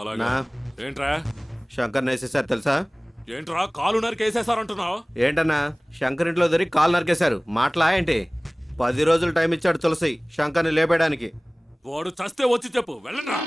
అలాగా ఏంట్రా శంకర్ వేసేసారు తెలుసా? ఏంట్రా కాలు నరికేసేసారంటున్నావు? ఏంటన్నా శంకర్ ఇంట్లో దొరి కాలు నరికేశారు మాటలా ఏంటి? 10 రోజులు టైం ఇచ్చాడు తులసి శంకర్ని లేపేయడానికి. వాడు చస్తే వచ్చి చెప్పు, వెళ్ళండ్రా.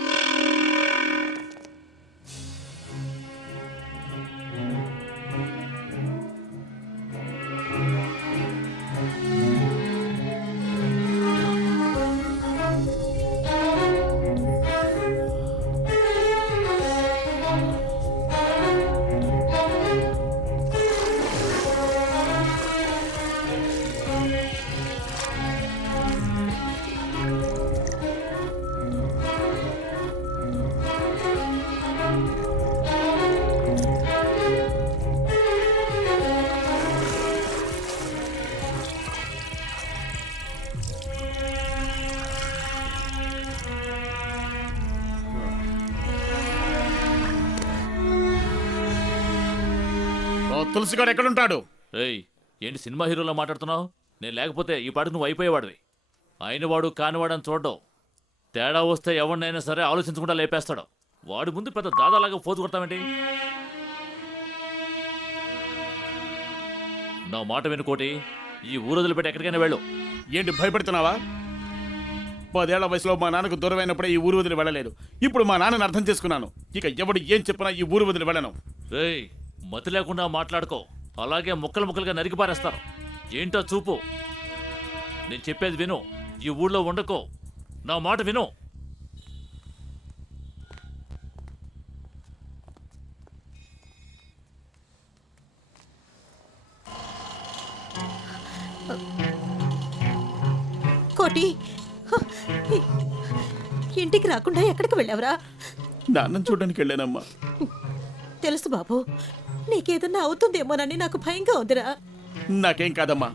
తులసి గారు ఎక్కడుంటాడు? ఏయ్, ఏంటి సినిమా హీరోలా మాట్లాడుతున్నావు? నేను లేకపోతే ఈ పాటికి నువ్వు అయిపోయేవాడివి. అయినవాడు కానివాడని చూడడం. తేడా వస్తే ఎవరినైనా సరే ఆలోచించకుండా లేపేస్తాడు. వాడి ముందు పెద్ద దాదాలాగా పోతు కొడతామేంటి? నా మాట వినుకోటి, ఈ ఊరు వదిలిపెట్టి ఎక్కడికైనా వెళ్ళు. ఏంటి భయపెడుతున్నావా? 10 ఏళ్ల వయసులో మా నాన్నకు దూరమైనప్పుడే ఈ ఊరు వదిలి వెళ్ళలేదు. ఇప్పుడు మా నాన్నని అర్థం చేసుకున్నాను. ఇక ఎవడు ఏం చెప్పినా ఈ ఊరు వదిలి వెళ్ళను. రేయ్, మతి లేకుండా మాట్లాడుకో, అలాగే ముక్కలు ముక్కలుగా నరికి పారేస్తారు. ఏంటో చూపు. నేను చెప్పేది విను. ఈ ఊళ్ళో ఉండకో, నా మాట విను. కోటి, ఇంటికి రాకుండా ఎక్కడికి వెళ్ళావురా? నాన్నని చూడడానికి వెళ్ళానమ్మా. తెలుసు బాబు, నీకేదన్నా అవుతుందేమోనని నాకు భయంగా ఉందిరా. నాకేం కాదమ్మా,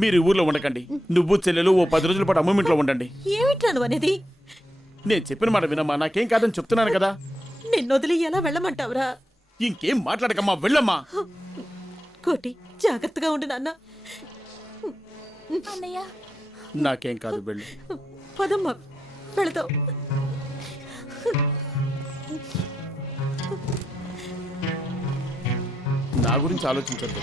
మీరు ఈ ఊర్లో ఉండకండి. నువ్వు చెల్లెలు ఓ 10 రోజుల పాటు అమ్మమ్మ ఇంట్లో ఉండండి. ఏమిట్రా నువ్వు అనేది? నేను చెప్పిన మాట వినమ్మా, నాకేం కాదని చెప్తున్నాను కదా. నిన్ను వదిలి ఎలా వెళ్ళమంటావురా? ఇంకేం మాట్లాడకమ్మా, వెళ్ళమ్మా. కోటి, జాగ్రత్తగా ఉండు నాన్న. అన్నయ్య, నాకేం కాదు, వెళ్ళు. పదమ్మా, వెళదాం. నా గురించి ఆలోచించద్దు.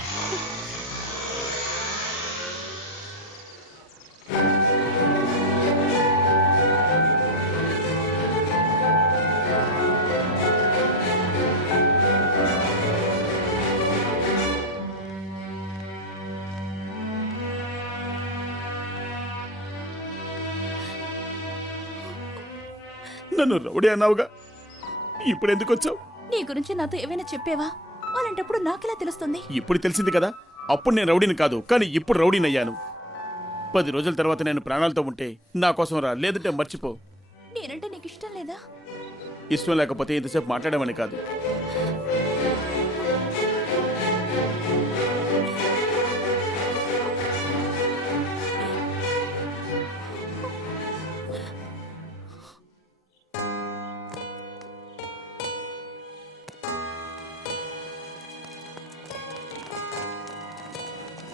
నన్ను రౌడీ అన్నావుగా, ఇప్పుడు ఎందుకు వచ్చావు? నీ గురించి నాతో ఏమైనా చెప్పేవా? అలాంటప్పుడు నాకెలా తెలుస్తుంది? ఇప్పుడు తెలిసింది కదా. అప్పుడు నేను రౌడీని కాదు, కానీ ఇప్పుడు రౌడీని అయ్యాను. 10 రోజుల తర్వాత నేను ప్రాణాలతో ఉంటే నా కోసం రా, లేదంటే మర్చిపో. నేనంటే నీకు ఇష్టం లేదా? ఇష్టం లేకపోతే ఇంతసేపు మాట్లాడమని కాదు.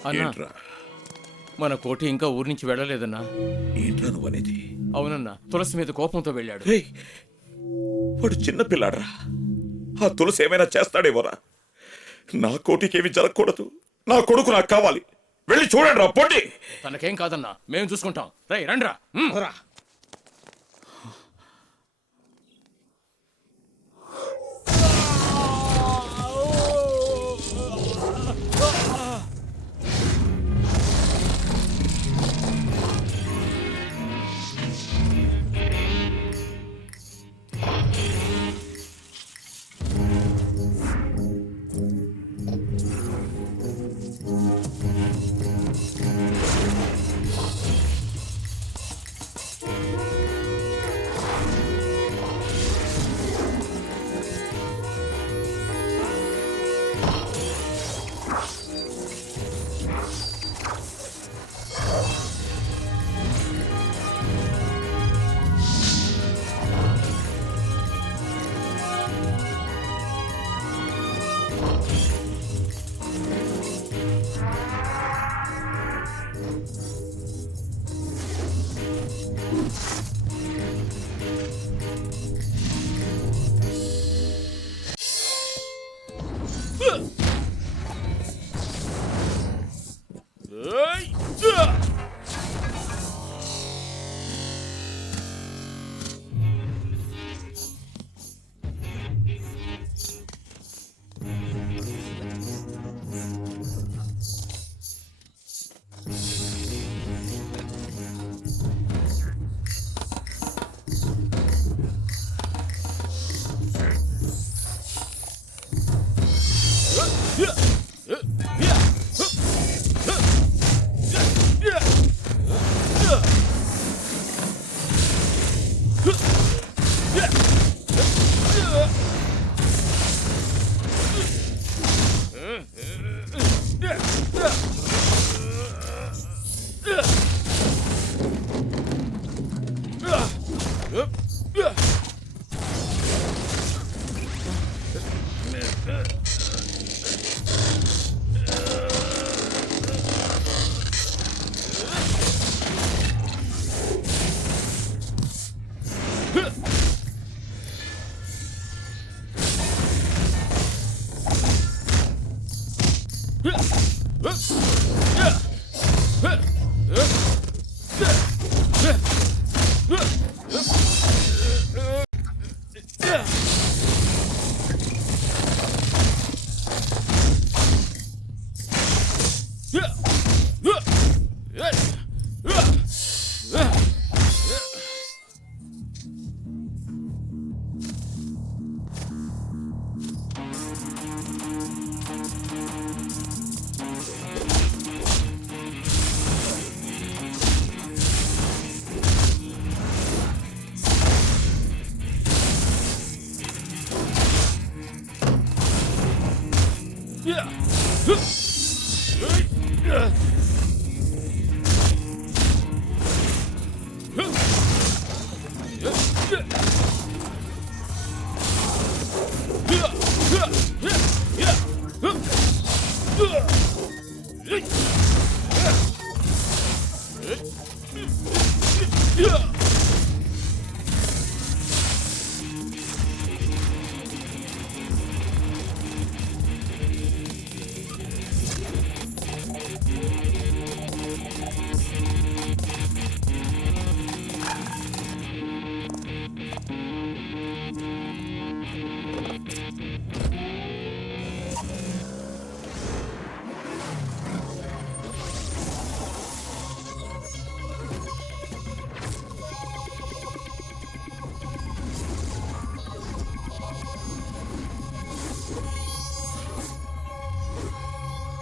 అన్నా, మన కోటి ఇంకా ఊరి నుంచి వెళ్ళలేదన్నా. ఏంట్రా నువ్వనేది? అవునన్నా, తులసి మీద కోపంతో వెళ్ళాడు. రేయ్, వాడు చిన్న పిల్లాడ్రా. ఆ తులసి ఏమైనా చేస్తాడేమోరా. నా కోటికేమి జరగకూడదు. నా కొడుకు నాకు కావాలి. వెళ్ళి చూడండి రా, పొండి. తనకేం కాదన్నా, మేము చూసుకుంటాం. రై రండ్రా. రా.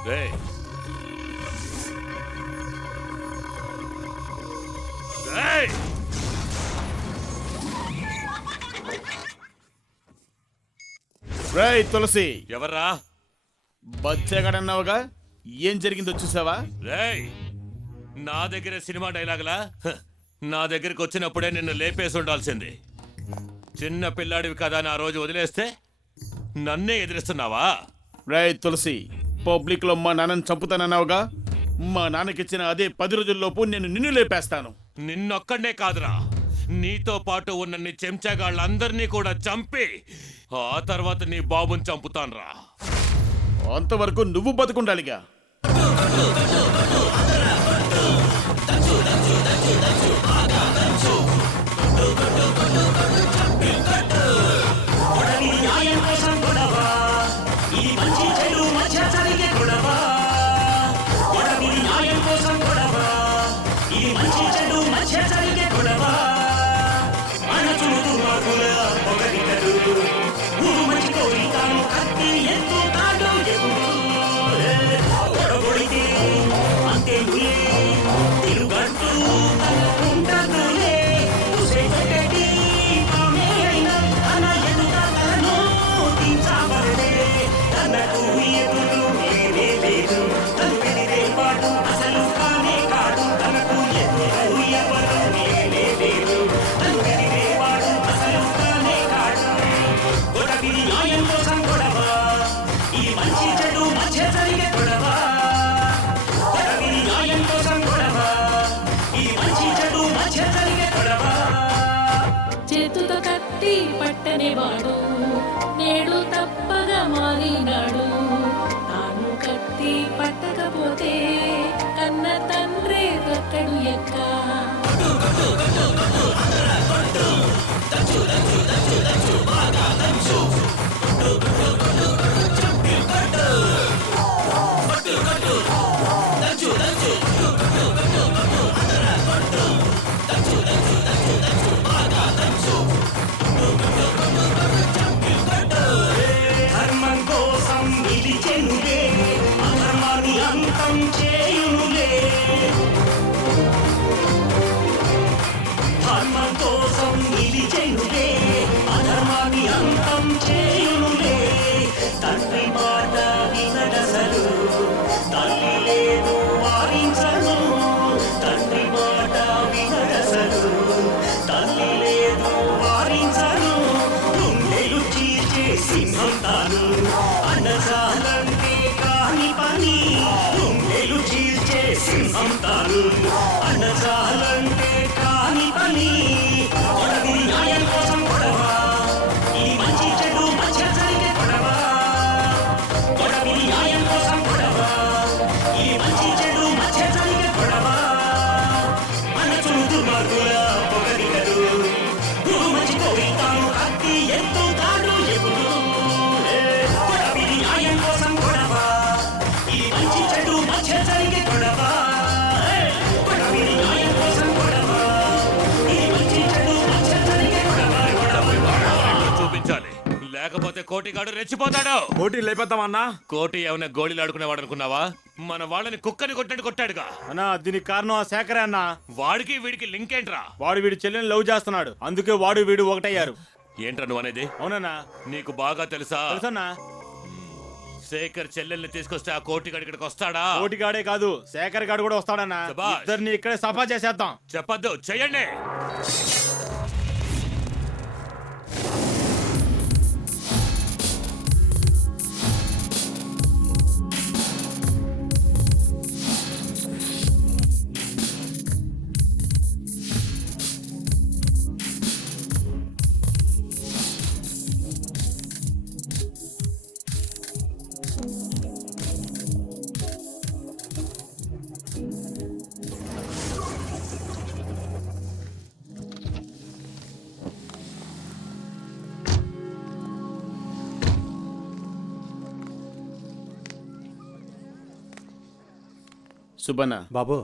రేయ్. రేయ్. రేయ్ తులసి, ఎవర్రా? బచ్చేగాడన్నావుగా, ఏం జరిగిందో చూసావా? రేయ్, నా దగ్గర సినిమా డైలాగులా? హ, నా దగ్గరికి వచ్చినప్పుడే నిన్ను లేపేసి ఉండాల్సింది. చిన్న పిల్లాడివి కదా అని ఆ రోజు వదిలేస్తే నన్నే ఎదిరిస్తున్నావా? రేయ్ తులసి, పబ్లిక్ లో మా నాన్నని చంపుతానన్నావుగా, మా నాన్నకిచ్చిన అదే 10 రోజుల్లోపు నేను నిన్ను లేపేస్తాను. నిన్నొక్కడే కాదురా, నీతో పాటు ఉన్న నీ చెంచాగాళ్ళందరినీ కూడా చంపి ఆ తర్వాత నీ బాబుని చంపుతాన్రా. అంతవరకు నువ్వు బతుకుండాలిగా. చేతుతో కత్తి పట్టనేవాడు నేడు తప్పగా మారినాడు. తాను కత్తి పట్టకపోతే కన్న తండ్రి దక్కడు ఎక్క. ధర్మం కోసం నిలిచెనులే, అధర్మాన్ని అంతం చేయునులే. ధర్మం కోసం చేయునులే తండ్రి మాట వినడసలు తల్లి లేదు వారించను తండ్రి మాట వినడసలు తల్లి లేదు వారించను గుండెలు చీల్చే సింహం తాను అన్నసాలంటే కాని పని గుండెలు చీల్చే సింహం తాను అన్నసాలంటే కాని పని కొడవి న్యాయం కోసం గొడవ ఈ మంచి చెడు మధ్య జరిగే గొడవ కొడవి న్యాయం కోసం గొడవ ఈ మంచి చెడు మధ్య జరిగే గొడవ మనసులు దుర్మార్గుల పొగరికలు గురు మర్చిపోయి తాను కత్తి ఎత్తుతాడు ఎప్పుడు కొడవి న్యాయం కోసం గొడవ ఈ మంచి చెడు మధ్య జరిగే గొడవ కొడవి న్యాయం కోసం గొడవ ఈ మంచి చెడు మధ్య జరిగే గొడవ చూపించాలి, లేకపోతే కోటిగాడు రెచ్చిపోతాడు. పోటీ లేపేద్దామన్నా. కోటి ఏమైనా గోళీలు ఆడుకునేవాడు అనుకున్నావా? మన వాళ్ళని కుక్కని కొట్టాడు కొట్టాడుగా. అన్నా దీనికి కారణం ఆ శేఖరే అన్నా. వాడికి వీడికి లింక్ ఏంట్రా? వాడు వీడి చెల్లెని లవ్ చేస్తున్నాడు, అందుకే వాడు వీడు ఒకటయ్యారు. ఏంట్రా నువ్వు అనేది? అవునన్నా. నీకు బాగా తెలుసా? తెలుసన్నా. శేఖర్ చెల్లెల్ని తీసుకొస్తే ఆ కోటిగాడు ఇక్కడికి వస్తాడా? కోటిగాడే కాదు శేఖర్ గాడు కూడా వస్తాడన్నా. శభాష్. ఇద్దరిని ఇక్కడే సఫా చేసేద్దాం. చెప్పొద్దు, చెయ్యండి. సుబ్బన్న బాబు.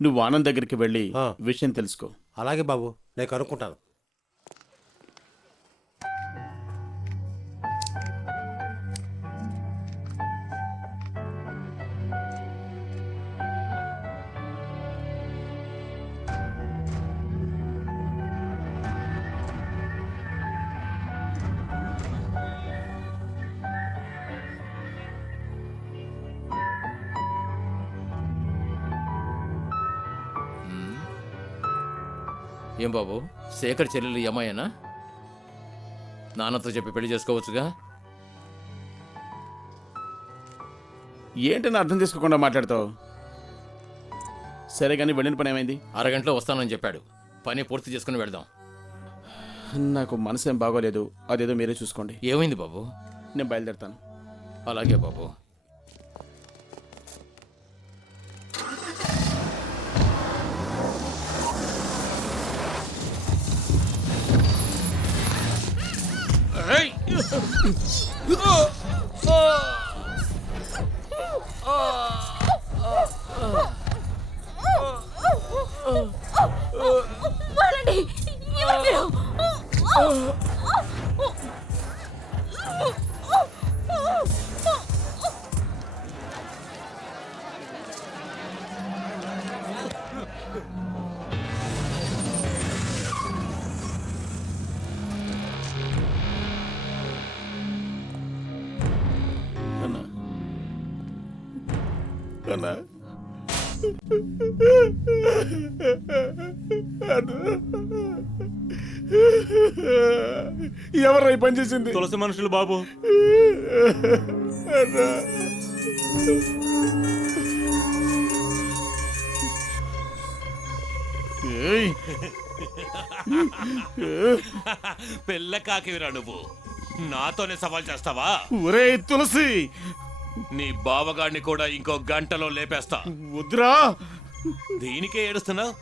నువ్వు ఆనంద్ దగ్గరికి వెళ్ళి ఆ. విషయం తెలుసుకో. అలాగే బాబు, నేను కనుక్కుంటాను. ఏం బాబు, శేఖర్ చెల్లెలు ఈ అమ్మాయేనా? నాన్నతో చెప్పి పెళ్లి చేసుకోవచ్చుగా. ఏంటని అర్థం చేసుకోకుండా మాట్లాడతావు? సరే కానీ వెళ్ళిన పని ఏమైంది? అరగంటలో వస్తానని చెప్పాడు. పని పూర్తి చేసుకుని వెళ్దాం. నాకు మనసు ఏం బాగోలేదు, అదేదో మీరే చూసుకోండి. ఏమైంది బాబు? నేను బయలుదేరుతాను. అలాగే బాబు. ఏయ్! వాళ్ళని ఎవరు మీరు? అన్నా అన్నా ఎవరు ఈ పని చేసింది? తులసి మనుషులు బాబు. పిల్ల కాకివిరా నువ్వు. నాతోనే సవాల్ చేస్తావా? ఒరే తులసి, నీ బావగాడిని కూడా ఇంకో గంటలో లేపేస్తా. వద్దురా. దీనికే ఏడుస్తున్నావు?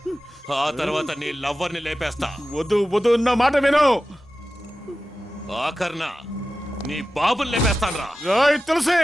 ఆ తర్వాత నీ లవ్వర్ని లేపేస్తా. వద్దు వద్దు, నా మాట విను. ఆఖర్న నీ బాబుని లేపేస్తాను రా. రాయ్ తులసి.